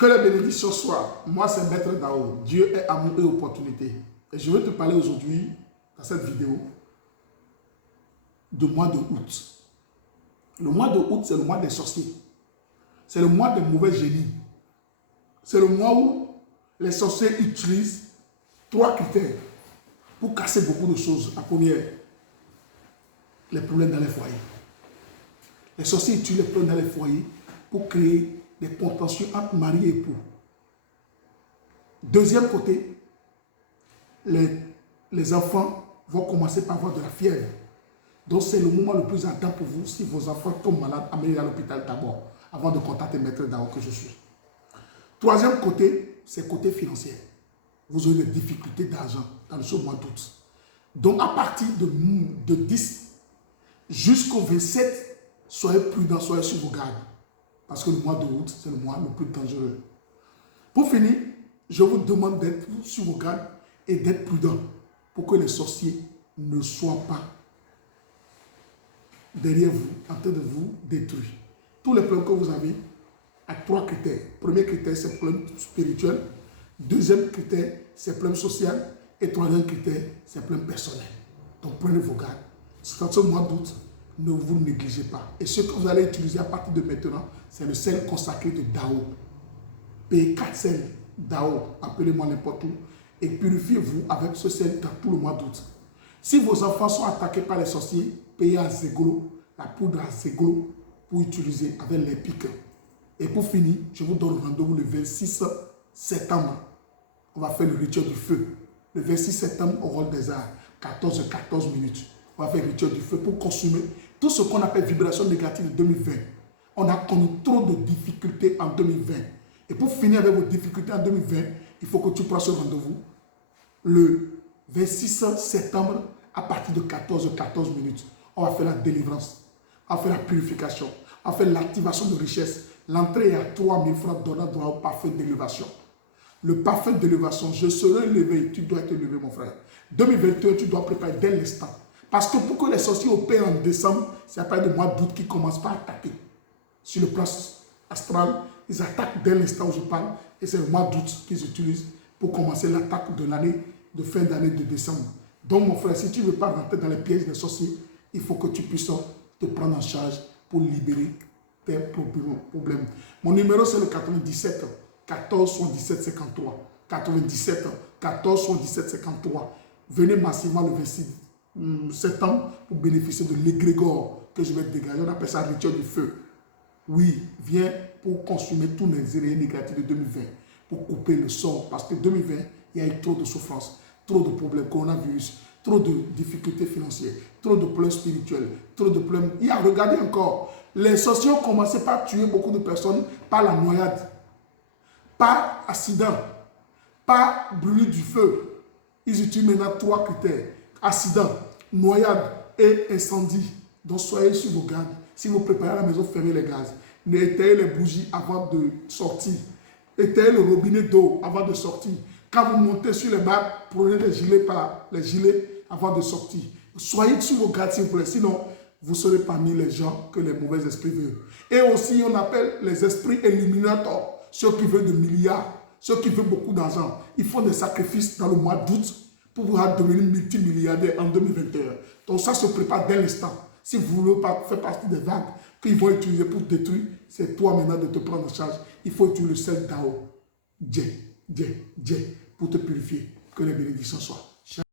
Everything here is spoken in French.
Que la bénédiction soit. Moi, c'est Maître Dao. Dieu est amour et opportunité. Et je vais te parler aujourd'hui, dans cette vidéo, du mois de août. Le mois de août, c'est le mois des sorciers. C'est le mois des mauvais génies. C'est le mois où les sorciers utilisent 3 critères pour casser beaucoup de choses. La première, les problèmes dans les foyers. Les sorciers utilisent les problèmes dans les foyers pour créer des contentieux entre mari et époux. Deuxième côté, les enfants vont commencer par avoir de la fièvre. Donc c'est le moment le plus ardent pour vous. Si vos enfants tombent malades, amenez-les à l'hôpital d'abord, avant de contacter Maître Dao que je suis. Troisième côté, c'est côté financier. Vous aurez des difficultés d'argent dans ce mois d'août. Donc à partir de 10 jusqu'au 27, soyez prudents, soyez sur vos gardes. Parce que le mois d'août, c'est le mois le plus dangereux. Pour finir, je vous demande d'être sur vos gardes et d'être prudents pour que les sorciers ne soient pas derrière vous, en train de vous détruire. Tous les problèmes que vous avez à 3 critères. Premier critère, c'est le problème spirituel. Deuxième critère, c'est le problème social. Et troisième critère, c'est le problème personnel. Donc prenez vos gardes. Dans ce mois d'août, ne vous négligez pas. Et ce que vous allez utiliser à partir de maintenant, c'est le sel consacré de Dao. Payez 4 sels Dao, appelez-moi n'importe où, et purifiez-vous avec ce sel dans tout le mois d'août. Si vos enfants sont attaqués par les sorciers, payez à Zegolo, la poudre à Zegolo, pour utiliser avec les pics. Et pour finir, je vous donne rendez-vous le 26 septembre. On va faire le rituel du feu. Le 26 septembre, au rôle des arts, 14 minutes. On va faire le rituel du feu pour consumer tout ce qu'on appelle vibration négative de 2020. On a connu trop de difficultés en 2020. Et pour finir avec vos difficultés en 2020, il faut que tu prennes ce rendez-vous le 26 septembre à partir de 14 minutes. On va faire la délivrance, on va faire la purification, on va faire l'activation de richesse. L'entrée est à 3 000 francs donnant droit au parfum d'élévation. Le parfum d'élévation, je serai élevé, tu dois être élevé mon frère. 2021, tu dois préparer dès l'instant. Parce que pour que les sorciers opèrent en décembre, c'est à partir du mois d'août qu'ils commencent par attaquer. Sur le plan astral, ils attaquent dès l'instant où je parle. Et c'est le mois d'août qu'ils utilisent pour commencer l'attaque de l'année, de fin d'année de décembre. Donc mon frère, si tu ne veux pas rentrer dans les pièges des sorciers, il faut que tu puisses te prendre en charge pour libérer tes problèmes. Mon numéro c'est le 97 14 77 53. 97 14 77 53. Venez massivement le 26 septembre pour bénéficier de l'égrégore que je vais te dégager. On appelle ça rituel du feu. Oui, viens pour consumer tous les éléments négatifs de 2020, pour couper le sort. Parce que 2020, il y a eu trop de souffrances, trop de problèmes, coronavirus, trop de difficultés financières, trop de problèmes spirituels, trop de problèmes. Il y a, regardez encore, les sorciers ont commencé par tuer beaucoup de personnes par la noyade, par accident, par brûlure du feu. Ils utilisent maintenant 3 critères: accident, noyade et incendie. Donc soyez sur vos gardes. Si vous préparez à la maison, fermez les gaz. Éteignez les bougies avant de sortir. Éteignez le robinet d'eau avant de sortir. Quand vous montez sur les barres, prenez les gilets avant de sortir. Soyez sur vos gardes s'il vous plaît. Sinon, vous serez parmi les gens que les mauvais esprits veulent. Et aussi, on appelle les esprits éliminateurs. Ceux qui veulent de milliards, ceux qui veulent beaucoup d'argent. Ils font des sacrifices dans le mois d'août pour pouvoir devenir multimilliardaire en 2021. Donc ça se prépare dès l'instant. Si vous ne voulez pas faire partie des vagues qu'ils vont utiliser pour détruire, c'est toi maintenant de te prendre en charge. Il faut utiliser le sel Dao, Dje, pour te purifier. Que les bénédictions soient.